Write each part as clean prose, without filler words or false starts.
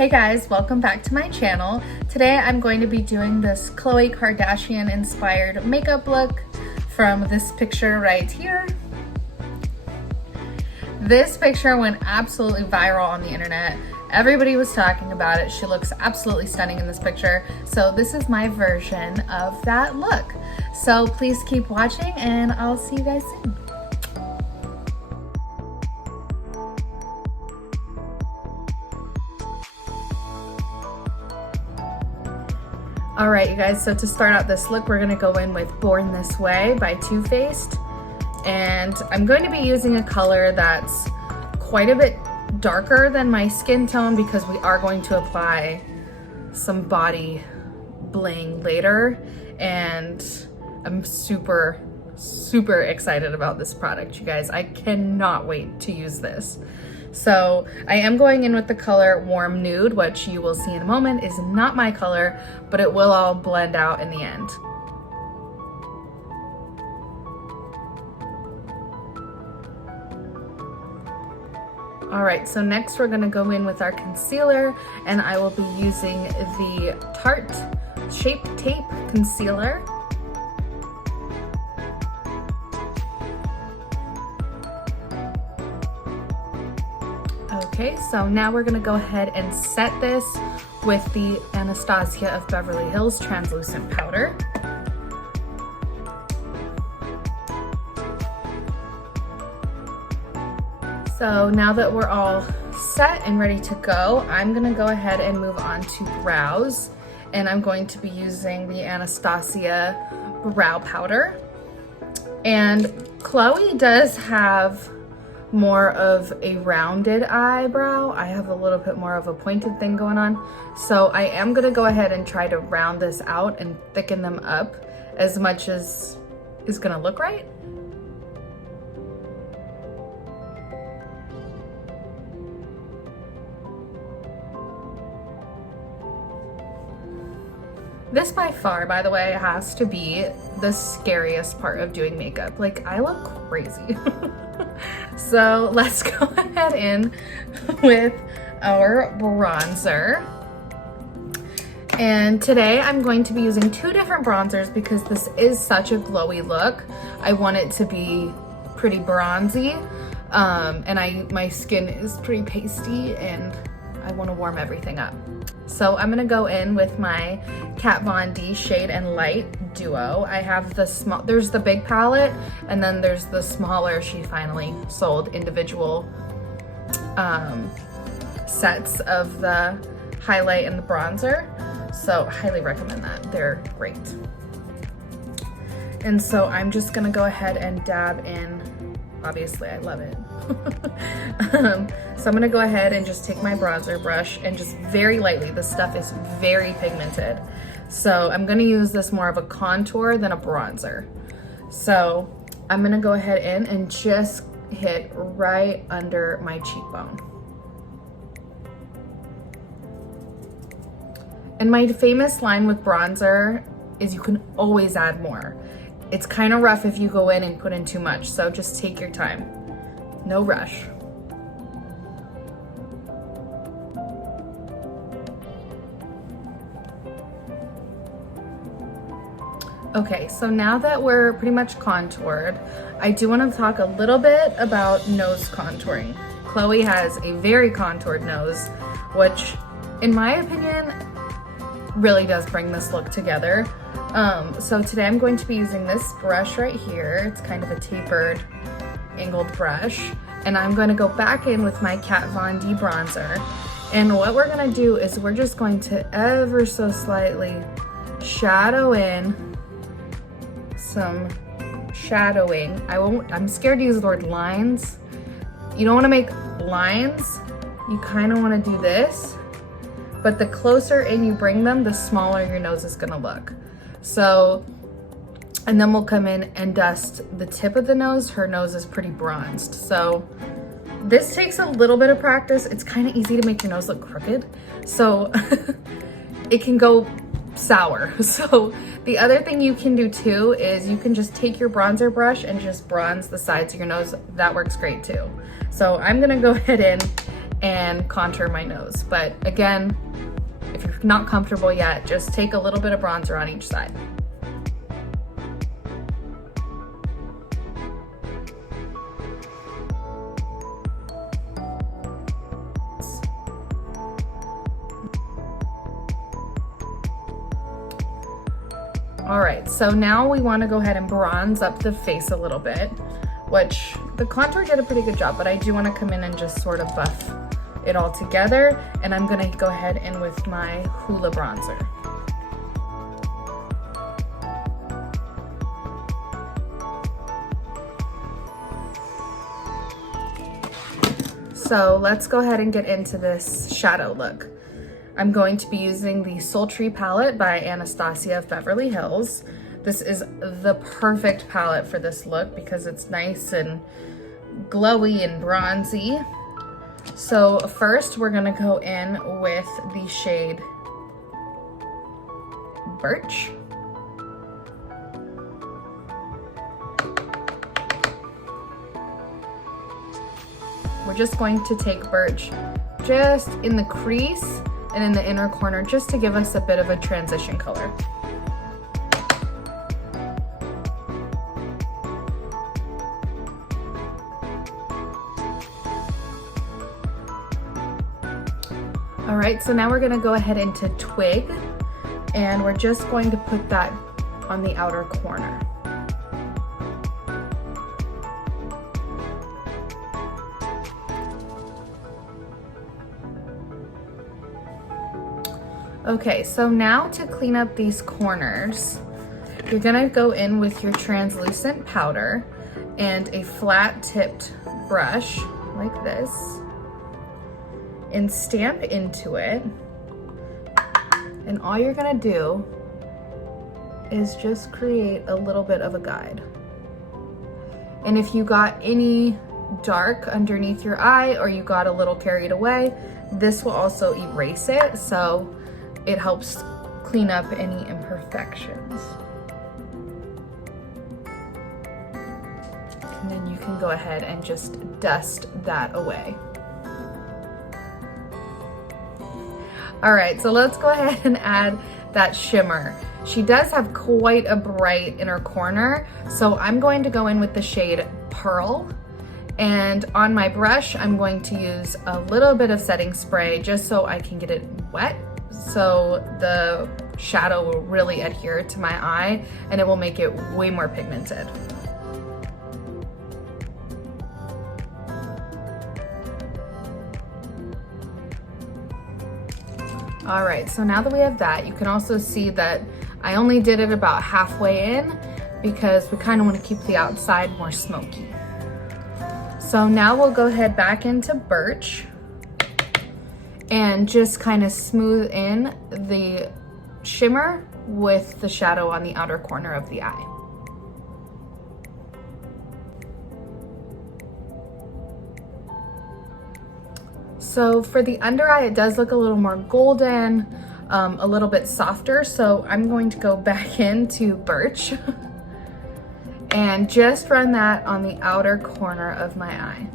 Hey guys, welcome back to my channel. Today I'm going to be doing this Khloé Kardashian inspired makeup look from this picture right here. This picture went absolutely viral on the internet. Everybody was talking about it. She looks absolutely stunning in this picture. So this is my version of that look. So please keep watching and I'll see you guys soon. All right, you guys, so to start out this look, we're gonna go in with Born This Way by Too Faced. And I'm going to be using a color that's quite a bit darker than my skin tone because we are going to apply some body bling later. And I'm super excited about this product, you guys. I cannot wait to use this. So I am going in with the color Warm Nude, which you will see in a moment is not my color, but it will all blend out in the end. All right, so next we're gonna go in with our concealer, and I will be using the Tarte Shape Tape Concealer. Okay, so now we're gonna go ahead and set this with the Anastasia of Beverly Hills translucent powder. So now that we're all set and ready to go, I'm gonna go ahead and move on to brows. And I'm going to be using the Anastasia brow powder. And Khloé does have more of a rounded eyebrow. I have a little bit more of a pointed thing going on. So I am gonna go ahead and try to round this out and thicken them up as much as is gonna look right. This by far, by the way, has to be the scariest part of doing makeup. Like, I look crazy. So let's go ahead in with our bronzer. And today I'm going to be using two different bronzers because this is such a glowy look. I want it to be pretty bronzy. And my skin is pretty pasty and I want to warm everything up. So I'm gonna go in with my Kat Von D Shade and Light Duo. I have the small, there's the big palette, and then there's the smaller, she finally sold individual sets of the highlight and the bronzer. So highly recommend that, they're great. And so I'm just gonna go ahead and dab in, obviously I love it. So I'm gonna go ahead and just take my bronzer brush and just very lightly, this stuff is very pigmented. So I'm gonna use this more of a contour than a bronzer. So I'm gonna go ahead in and just hit right under my cheekbone. And my famous line with bronzer is you can always add more. It's kind of rough if you go in and put in too much, so just take your time. No rush. Okay, so now that we're pretty much contoured, I do want to talk a little bit about nose contouring. Khloé has a very contoured nose, which in my opinion really does bring this look together. So today I'm going to be using this brush right here. It's kind of a tapered angled brush, and I'm going to go back in with my Kat Von D bronzer. And what we're going to do is we're just going to ever so slightly shadow in some shadowing. I'm scared to use the word lines. You don't want to make lines. You kind of want to do this, but the closer in you bring them, the smaller your nose is going to look. So, and then we'll come in and dust the tip of the nose. Her nose is pretty bronzed. So this takes a little bit of practice. It's kind of easy to make your nose look crooked. So it can go sour. So the other thing you can do too is you can just take your bronzer brush and just bronze the sides of your nose. That works great too. So I'm gonna go ahead in and contour my nose. But again, if you're not comfortable yet, just take a little bit of bronzer on each side. All right, so now we want to go ahead and bronze up the face a little bit, which the contour did a pretty good job, but I do want to come in and just sort of buff it all together. And I'm going to go ahead in with my Hoola Bronzer. So let's go ahead and get into this shadow look. I'm going to be using the Sultry palette by Anastasia of Beverly Hills. This is the perfect palette for this look because it's nice and glowy and bronzy. So first we're gonna go in with the shade Birch. We're just going to take Birch just in the crease and in the inner corner just to give us a bit of a transition color. All right, so now we're gonna go ahead into Twig, and we're just going to put that on the outer corner. Okay, so now to clean up these corners, you're gonna go in with your translucent powder and a flat tipped brush like this and stamp into it. And all you're gonna do is just create a little bit of a guide. And if you got any dark underneath your eye or you got a little carried away, this will also erase it. So it helps clean up any imperfections. And then you can go ahead and just dust that away. All right, so let's go ahead and add that shimmer. She does have quite a bright inner corner, so I'm going to go in with the shade Pearl. And on my brush, I'm going to use a little bit of setting spray just so I can get it wet, so the shadow will really adhere to my eye and it will make it way more pigmented. All right, so now that we have that, you can also see that I only did it about halfway in because we kind of want to keep the outside more smoky. So now we'll go ahead back into Birch and just kind of smooth in the shimmer with the shadow on the outer corner of the eye. So for the under eye, it does look a little more golden, a little bit softer. So I'm going to go back into Birch and just run that on the outer corner of my eye.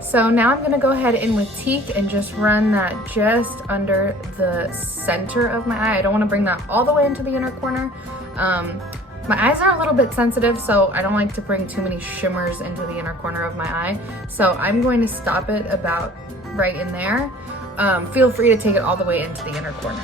So now I'm gonna go ahead in with Teak and just run that just under the center of my eye. I don't wanna bring that all the way into the inner corner. My eyes are a little bit sensitive, so I don't like to bring too many shimmers into the inner corner of my eye. So I'm going to stop it about right in there. Feel free to take it all the way into the inner corner.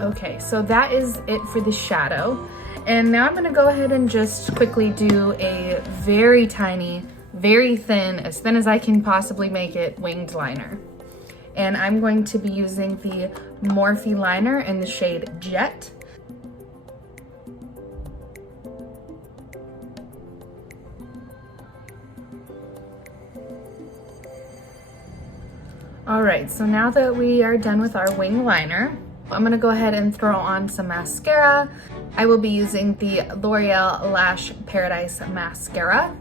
Okay, so that is it for the shadow. And now I'm gonna go ahead and just quickly do a very tiny, very thin as I can possibly make it, winged liner. And I'm going to be using the Morphe liner in the shade Jet. All right, so now that we are done with our wing liner, I'm gonna go ahead and throw on some mascara. I will be using the L'Oreal Lash Paradise Mascara.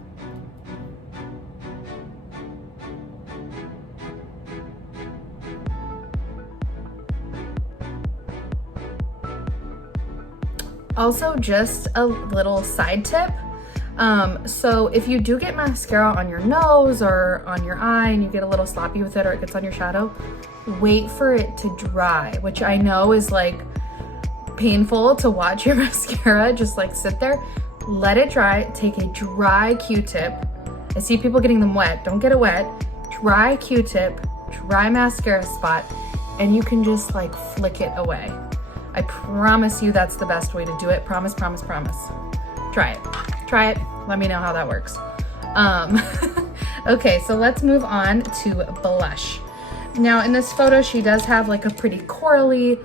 Also, just a little side tip. So if you do get mascara on your nose or on your eye and you get a little sloppy with it, or it gets on your shadow, wait for it to dry, which I know is like painful to watch your mascara just like sit there. Let it dry. Take a dry Q-tip. I see people getting them wet. Don't get it wet. Dry Q-tip, dry mascara spot, and you can just like flick it away. I promise you that's the best way to do it. Promise, promise, promise. Try it. Try it. Let me know how that works. Okay, so let's move on to blush. Now in this photo, she does have like a pretty corally,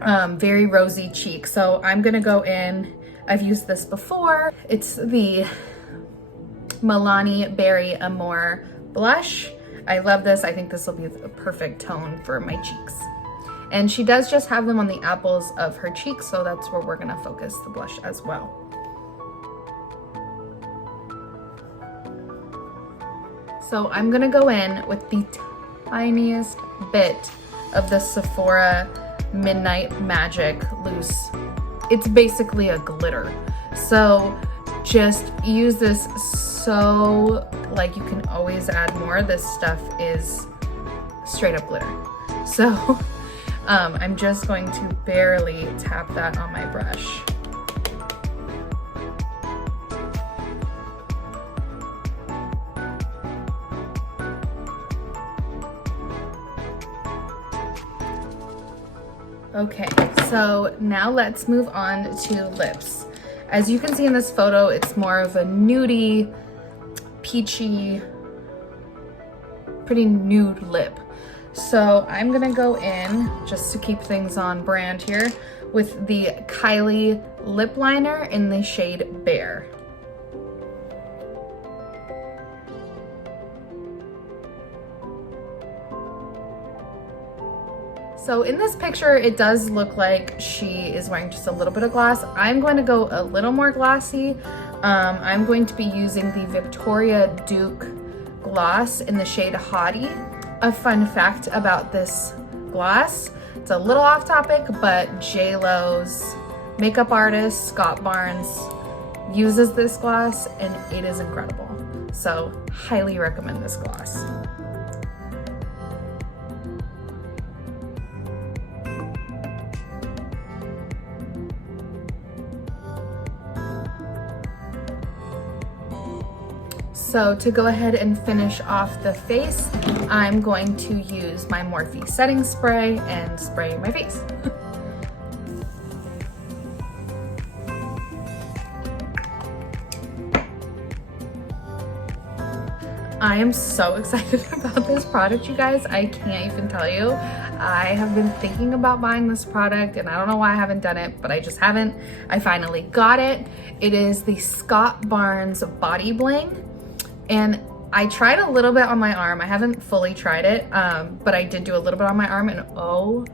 very rosy cheek. So I'm gonna go in, I've used this before. It's the Milani Berry Amore blush. I love this. I think this will be a perfect tone for my cheeks. And she does just have them on the apples of her cheeks, so that's where we're gonna focus the blush as well. So I'm gonna go in with the tiniest bit of the Sephora Midnight Magic Loose. It's basically a glitter. So just use this so like you can always add more. This stuff is straight up glitter. So I'm just going to barely tap that on my brush. Okay, so now let's move on to lips. As you can see in this photo, it's more of a nudie, peachy, pretty nude lip. So I'm gonna go in, just to keep things on brand here, with the Kylie lip liner in the shade Bare. So in this picture, it does look like she is wearing just a little bit of gloss. I'm going to go a little more glossy. I'm going to be using the Victoria Duke gloss in the shade Hottie. A fun fact about this gloss, it's a little off topic, but J-Lo's makeup artist, Scott Barnes, uses this gloss and it is incredible. So highly recommend this gloss. So to go ahead and finish off the face, I'm going to use my Morphe setting spray and spray my face. I am so excited about this product, you guys. I can't even tell you. I have been thinking about buying this product and I don't know why I haven't done it, but I just haven't. I finally got it. It is the Scott Barnes Body Bling. And I tried a little bit on my arm. I haven't fully tried it, but I did do a little bit on my arm and oh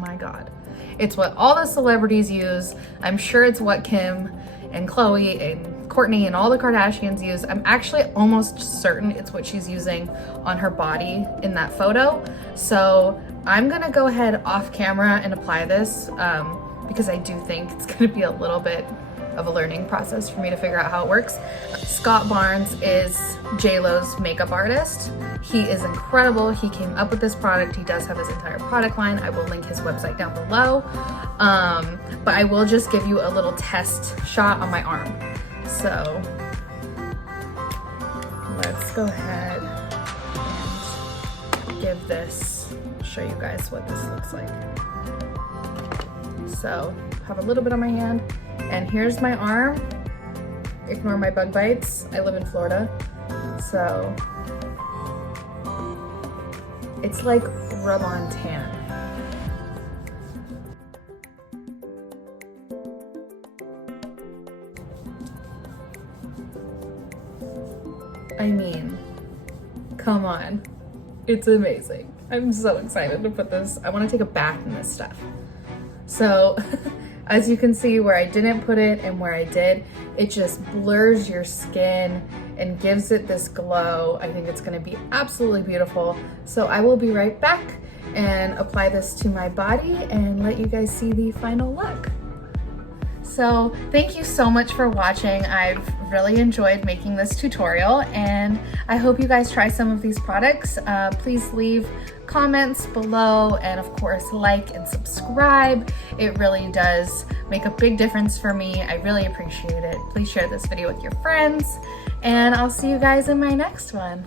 my God. It's what all the celebrities use. I'm sure it's what Kim and Khloé and Kourtney and all the Kardashians use. I'm actually almost certain it's what she's using on her body in that photo. So I'm gonna go ahead off camera and apply this because I do think it's gonna be a little bit of a learning process for me to figure out how it works. Scott Barnes is J-Lo's makeup artist. He is incredible. He came up with this product. He does have his entire product line. I will link his website down below. But I will just give you a little test shot on my arm. So let's go ahead and give this, show you guys what this looks like. So have a little bit on my hand. And here's my arm. Ignore my bug bites. I live in Florida. So it's like rub-on tan. I mean, come on. It's amazing. I'm so excited to put this. I want to take a bath in this stuff. So as you can see, where I didn't put it and where I did, it just blurs your skin and gives it this glow. I think it's gonna be absolutely beautiful. So I will be right back and apply this to my body and let you guys see the final look. So thank you so much for watching. I've really enjoyed making this tutorial and I hope you guys try some of these products. Please leave comments below and of course like and subscribe. It really does make a big difference for me. I really appreciate it. Please share this video with your friends and I'll see you guys in my next one.